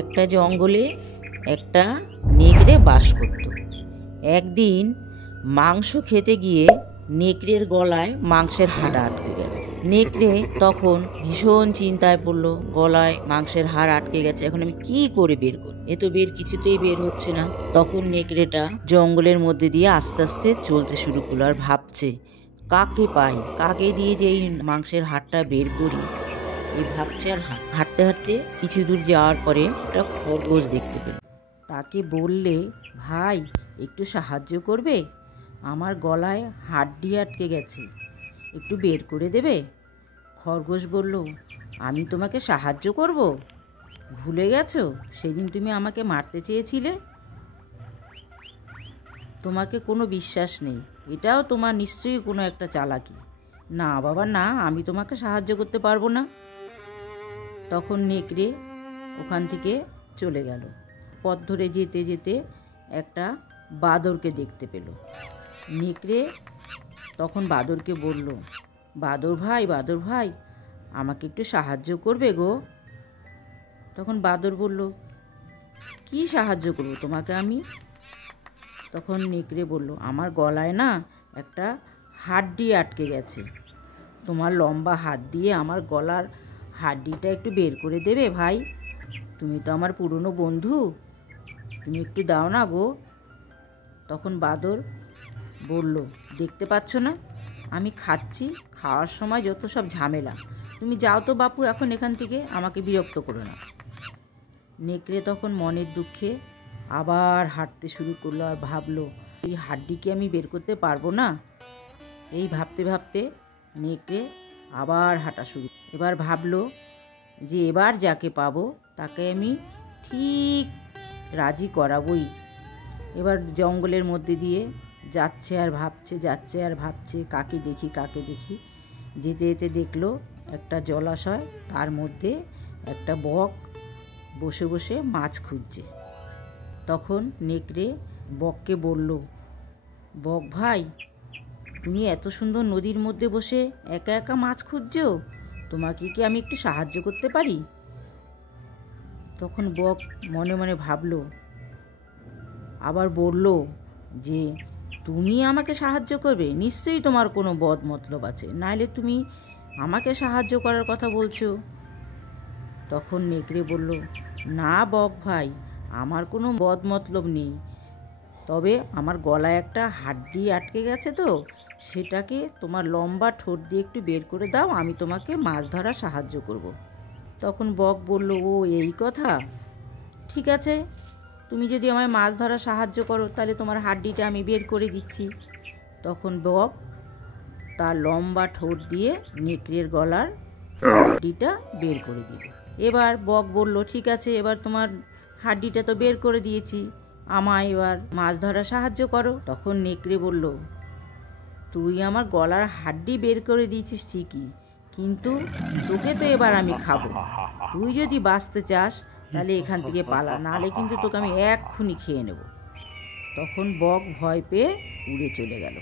একটা জঙ্গলে একটা নেকড়ে বাস করত। একদিন মাংস খেতে গিয়ে নেকড়ের গলায় মাংসের হাড় আটকে গেল। নেকড়ে তখন ভীষণ চিন্তায় পড়লো, গলায় মাংসের হাড় আটকে গেছে, এখন আমি কি করে বের করব? এ তো কিছুতেই বের হচ্ছে না। তখন নেকড়েটা জঙ্গলের মধ্যে দিয়ে আস্তে আস্তে চলতে শুরু করলো আর ভাবছে, কাকে পাই, কাকে দিয়ে যে এই মাংসের হাড়টা বের করি, এই ভাবছে। আর হাঁটতে হাঁটতে কিছু দূর যাওয়ার পরে একটা খরগোশ দেখতে পেল। তাকে বললে, ভাই একটু সাহায্য করবে, আমার গলায় হাড্ডি আটকে গেছে, একটু বের করে দেবে? খরগোশ বলল, আমি তোমাকে সাহায্য করব? ভুলে গেছো সেদিন তুমি আমাকে মারতে চেয়েছিলে? তোমাকে কোনো বিশ্বাস নেই, এটাও তোমার নিশ্চয়ই কোনো একটা চালাকি। না বাবা না, আমি তোমাকে সাহায্য করতে পারবো না। তখন নেকড়ে ওখান থেকে চলে গেল। পথ ধরে যেতে যেতে একটা বাদরকে দেখতে পেল। নেকড়ে তখন বাদরকে বলল, বাদর ভাই আমাকে একটু সাহায্য করবে গো? তখন বাদর বলল, কি সাহায্য করব তোমাকে আমি? তখন নেকড়ে বলল, আমার গলায় না একটা হাড্ডি আটকে গেছে, তোমার লম্বা হাত দিয়ে আমার গলার হাড্ডিটা একটু বের করে দেবে ভাই? তুমি তো আমার পুরনো বন্ধু, তুমি একটু দাও না গো। তখন বাদর বলল, দেখতে পাচ্ছ না আমি খাচ্ছি, খাওয়ার সময় যত সব ঝামেলা, তুমি যাও তো বাপু এখন এখান থেকে, আমাকে বিরক্ত করো না। নেকড়ে তখন মনের দুঃখে আবার হাঁটতে শুরু করলো আর ভাবলো, এই হাড্ডিকে আমি বের করতে পারবো না। এই ভাবতে ভাবতে নেকড়ে আবার হাঁটা শুরু। এবার ভাবলো যে এবার যাকে পাবো তাকে আমি ঠিক রাজি করাবই। এবার জঙ্গলের মধ্যে দিয়ে যাচ্ছে আর ভাবছে, কাকে দেখি। যেতে যেতে দেখলো একটা জলাশয়, তার মধ্যে একটা বক বসে বসে মাছ খুঁজছে। তখন নেকড়ে বককে বলল, বক ভাই, তুমি এত সুন্দর নদীর মধ্যে বসে একা একা মাছ খুঁজছো, তোমাকে কি আমি একটু সাহায্য করতে পারি? তখন বক মনে মনে ভাবলো, আবার বলল যে, তুমি আমাকে সাহায্য করবে? নিশ্চয়ই তোমার কোনো বদ মতলব আছে, নাইলে তুমি আমাকে সাহায্য করার কথা বলছো। তখন নেকড়ে বলল, না বক ভাই, আমার কোনো বদ মতলব নেই, তবে আমার গলায় একটা হাড্ডি আটকে গেছে, তো সেটাকে তোমার লম্বা ঠোঁট দিয়ে একটু বের করে দাও, আমি তোমাকে মাছ ধরা সাহায্য করব। তখন বক বলল, ও এই কথা, ঠিক আছে, তুমি যদি আমায় মাছ ধরা সাহায্য করো তাহলে তোমার হাড্ডিটা আমি বের করে দিচ্ছি। তখন বক তার লম্বা ঠোঁট দিয়ে নেকড়ের গলার হাড্ডিটা বের করে দিল। এবার বক বলল, ঠিক আছে, এবার তোমার হাড্ডিটা তো বের করে দিয়েছি, আমায় এবার মাছ ধরা সাহায্য করো। তখন নেকড়ে বলল, তুই আমার গলার হাড্ডি বের করে দিয়েছিস ঠিকই, কিন্তু তোকে তো এবার আমি খাবো। তুই যদি বাঁচতে চাস তাহলে এখান থেকে পালা, নাহলে কিন্তু তোকে আমি এক্ষুনি খেয়ে নেব। তখন বক ভয় পেয়ে উড়ে চলে গেল।